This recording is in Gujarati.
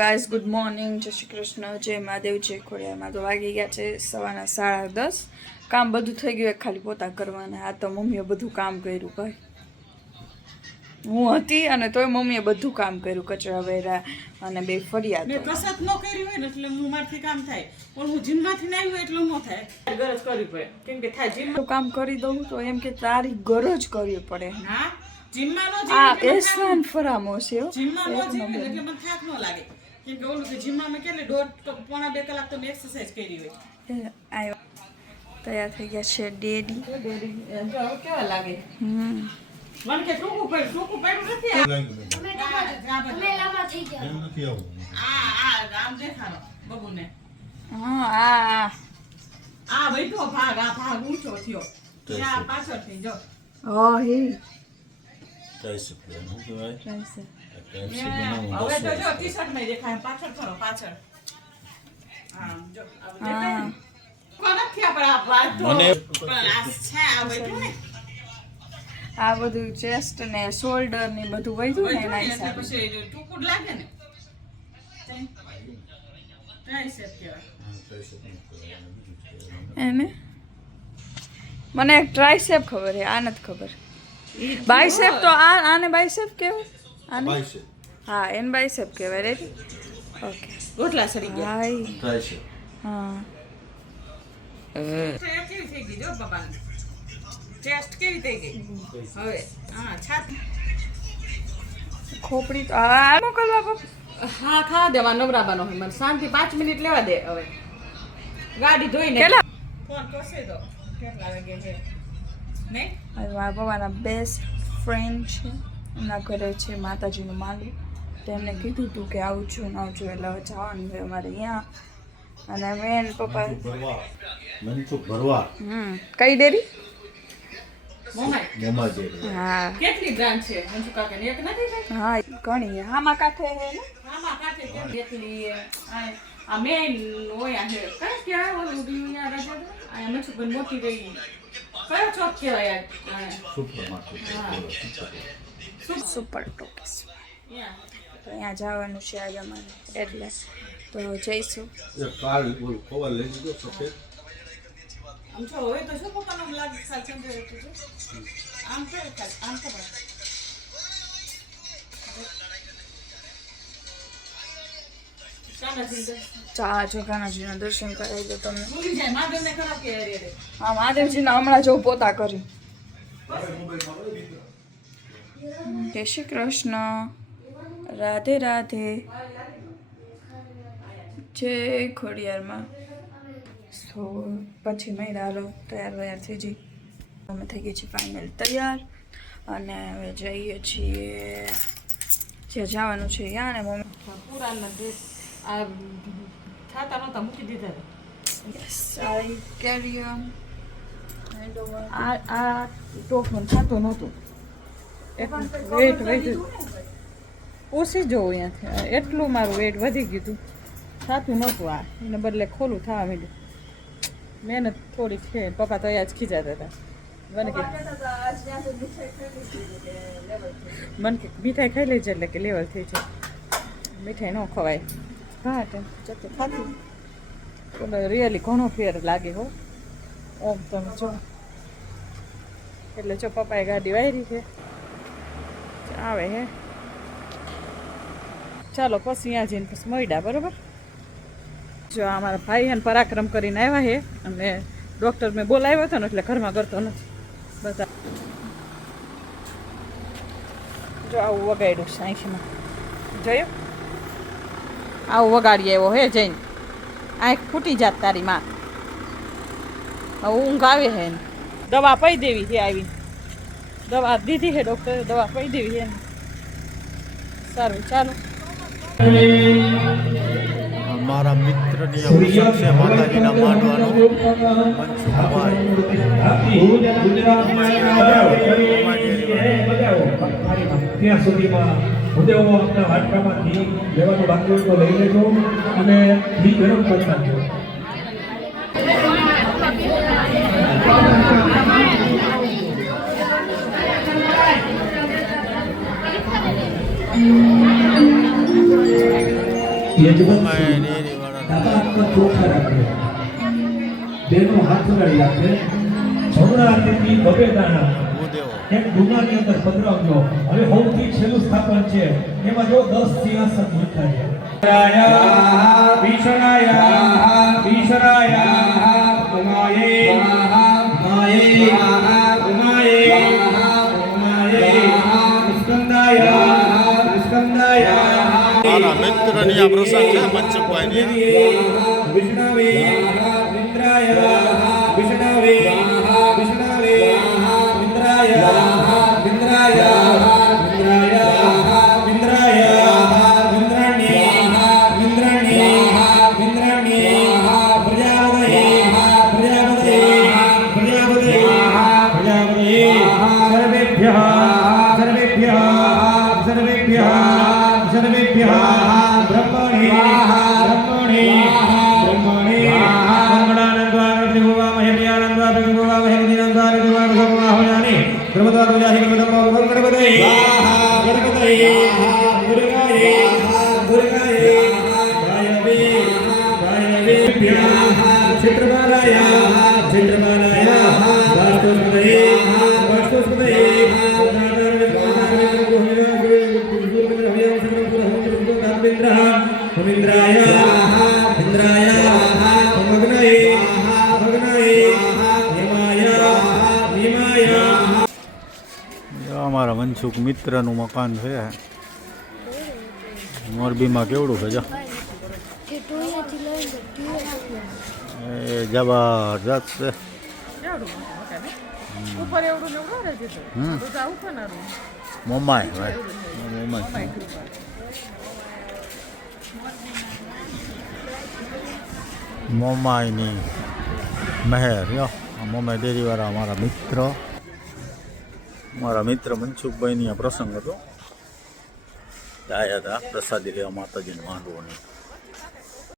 ગાઈઝ ગુડ મોર્નિંગ, જય શ્રી કૃષ્ણ, જય મહાદેવ, જય ખોડિયારમાં. તો વાગી ગયા છે સવારના 10:30. કામ બધું થઈ ગયું, ખાલી પોતા કરવાના. આ તો મમ્મીએ બધું કામ કર્યું ભાઈ. હું હતી અને તોય મમ્મીએ બધું કામ કર્યું, કચરા વેરા અને બે ફરિયાદ. મેં કસરત ન કરી હોય ને એટલે હું મારથી કામ થાય, પણ હું જીમમાંથી ના આવી હોય એટલે ન થાય. ગરજ કરવી પડે, કેમ કે થાય જીમ કામ કરી દઉં તો એમ કે તારી ગરજ કરવી પડે. હા, જીમમાં નો આ એસવાન ફરામો છે. જીમમાં નો જીમ એટલે મને થાક ન લાગે, કેમ કે ઓલું કે જીમમાં મેં કેટલી 1.5-2 કલાક તો મેં એક્સરસાઇઝ કરી હોય. આવ્યા તૈયાર થઈ ગયા છે ડેડી. કેવા લાગે? મને કે ટૂંકું પડ્યું નથી. આમ દેખાડો બબુને. હા, આ બેઠો ભાગ, આ ભાગ ઊંચો થયો. ત્યાં પાછળથી જો. હા હે હવે તો જો ટી-શર્ટ માં દેખાય, પાછળ થોડો પાછળ. આમ જો આ દેખાય. કોણ થયા પણ આ છે આ બેઠું ને. આ બધું ચેસ્ટ ને શોલ્ડર ને બધું વધ્યું ને એના હિસાબે પછી ટૂંકું લાગે ને. ટ્રાઇસેપ કહેવાય એને. મને એક ટ્રાઇસેપ ખબર છે, આ નથી ખબર. બાયસેપ તો આને બાયસેપ કહેવાય. આને હા, એને બાયસેપ કહેવાય. રેડી? ઓકે. ગોટલા સરી ગયા. હાય ટ્રાઇસેપ. હા. કેવી થઈ ગઈ જો બાબાને. ચેસ્ટ કેવી થઈ ગઈ હવે. હા, છાતી ખોપડી તો આ મોકલવા પપ. હા, ખા દેવા નવરાબાનો હોય. મને શાંતિ 5 મિનિટ લેવા દે. હવે ગાડી ધોઈને કેટલા ફોન કરશે તો કેટલા વાગે છે નહીં. મારા પપ્પાના બેસ્ટ ફ્રેન્ડ છે, એમના ઘરે છે માતાજીનું માંડવું. તો એમને કીધું હતું કે આવું છું ને આવું છું, એટલે હવે જવાનું હોય અમારે અહીંયા. અને મેં પપ્પા ભરવા કઈ ડેરી? હા, કેટલી બ્રાન્ચ છે મંજુ કાકાની? એક નથી? હા, ઘણી. આમાં કાંઠે હે ને? આમાં કાઠે કેટલી આ મેન હોય. આ છે કઈ ક્યાં ઓલું દીવું યાર રાજા આ મંજુ પણ મોટી રહી. કયો ચોક કહેવાય યાર? Super talkies. યા તો અહીંયા જવાનું છે આજે અમારે, એટલે તો જઈશું. આમ જો હોય તો શું પપ્પાનું લાગે સાલ ચંદ્ર હતું આમ તો આમ તો ચા ચોખાનાજીના દર્શન કરાવી દો તમને. ભૂલી જાય માધવને ખરાબ કે રે. હા, મહાદેવજીના હમણાં જો પોતા કર્યું. જય શ્રી કૃષ્ણ, રાધે રાધે, જય ખોડિયારમાં. સો પછી મહિનાલો તૈયાર થઈ જઈ. અમે થઈ ગઈ છીએ ફાઇનલ તૈયાર અને હવે જઈએ છીએ જ્યાં જવાનું છે ત્યાં. ને મમ્મી પુરાણના ડ્રેસ આ થાતા નહોતા મૂકી દીધા. યસ આઈ કેરી આ ટોપ મને થતું નહોતું. વેટ ઓછી જોવું અહીંયાથી, એટલું મારું વેટ વધી ગયું હતું, થતું નહોતું. આ એને બદલે ખોલું થવા માંડ્યું. મહેનત થોડી છે. પપ્પા તો અહીંયા જ ખીજાતા હતા. મને કે મીઠાઈ ખાઈ લેજે એટલે કે લેવલ થઈ છે. મીઠાઈ ન ખવાય. હા, જતો ખાતું તો રિયલી ઘણો ફેર લાગે હો. ઓમ તમે જો. એટલે જો પપ્પાએ ગાડી વાયરી છે, આવે હે. ચાલો પછી અહીંયા જઈને પછી મળ્યા. બરાબર? જો અમારા ભાઈ એને પરાક્રમ કરીને આવ્યા છે અને ડૉક્ટર મેં બોલાવ્યો હતો ને એટલે ઘરમાં કરતો નથી. બધા જો આવું વગાડ્યું સાઈઠમાં જોયું. આવું વગાડી આવ્યો હે જઈને. આંખ ફૂટી જાત તારી માં. હવે ઊંઘ આવે છે એને. દવા પી દેવી છે. આવી દવા દીધી છે ડૉક્ટરે, દવા પી દેવી છે એને. સારું, ચાલો. મારા મિત્રની અવસર છે માતાજીના માંડવાનો. ત્યાં સુધીમાં ઉદ્યોગો આપણા વાટકામાંથી લેવાનું બાકી હોય તો લઈ લેજો અને ઘી ગરમ કરતા મોમાઈ ડેરીવાળાનો દાદા હાથ પર ચોખા રાખે, બેનો હાથ ઉગાડી રાખે, જમણા હાથેથી બબે દાણા ભૂદેવો એક ગુનાની અંદર પધરાવજો. હવે સૌથી છેલ્લું સ્થાપન છે, એમાં જો 10 સિંહાસન મૂક્યા છે. ભીષણાય ભીષણાય ઉમાયે માયે ઉમાયે ઉમાયે સ્કંદાય સ્કંદાય મારા મિત્રની આ પ્રસંગ છે મનસુખભાઈની. વિષ્ણવે ઇન્દ્રાય વિષ્ણવે વિષ્ણવે ઇન્દ્રાય ઇન્દ્રાય ઇન્દ્રાય ઇન્દ્રાય ઇન્દ્રાણી ઇન્દ્રાણી ઇન્દ્રાણી પ્રજાપતિ પ્રજાપતિ પ્રજાપતિ પ્રજાપતિ સર્વેભ્યઃ સર્વેભ્યઃ સર્વેભ્યઃ સર્વેભ્યઃ બ્રહ્મણે બ્રહ્મણે બ્રહ્મણે મંગળાનંદવાગ પ્રતિભવામહે પ્રિયાનંદવાગ પ્રતિભવામહે દિનંદવાગ પ્રતિભવામહે સર્વમાહુયાનિ ધર્મદ્વાર પ્રજાહિ ગણપતમો ગણપતય ગણપતય દુર્ગાય દુર્ગાય ગાયવે ગાયવે ચિત્રબાલાય ચિત્રબાલાય વાસ્તુસ્પતય વાસ્તુસ્પતય ઇન્દ્રાય ઇન્દ્રાય મગ્નય મગ્નય હિમાય હિમાય. અમારા મનસુખ મિત્રનું મકાન છે મોરબીમાં. કેવડું છે જો એ જબરજસ્ત છે. ઉપર એવડું ને એવડું રહે છે તો જાવું છે ને મોમાઈ ભાઈ મોમાઈ મોમાઈની મહેર યો મોમાઈ ડેરીવાળા મારા મિત્ર મનસુખભાઈની આ પ્રસંગ હતો. આવ્યા હતા પ્રસાદી લેવા માતાજીને માંડવોની.